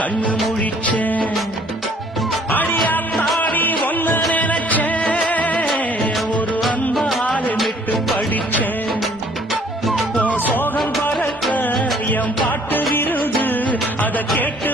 கண்ணு முழிச்சேன். அடியாத்தாடி ஒன்ன நினைச்சேன், ஒரு அன்பால விட்டு படிச்சேன். சோகம் பறக்க என் பாட்டு விருது, அதை கேட்டு